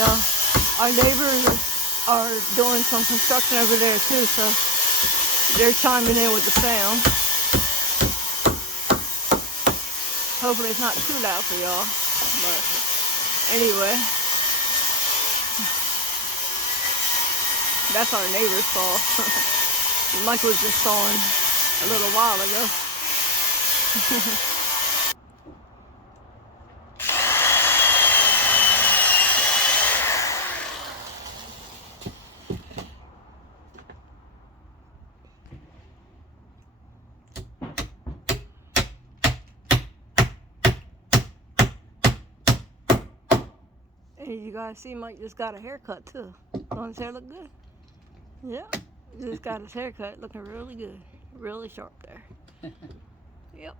our neighbors are doing some construction over there too, so they're chiming in with the sound. Hopefully it's not too loud for y'all, but anyway, that's our neighbor's fault. Mike was just sawing a little while ago. And you guys see Mike just got a haircut too. Don't his hair look good? Yeah, just got his haircut looking really good. Really sharp there. Yep.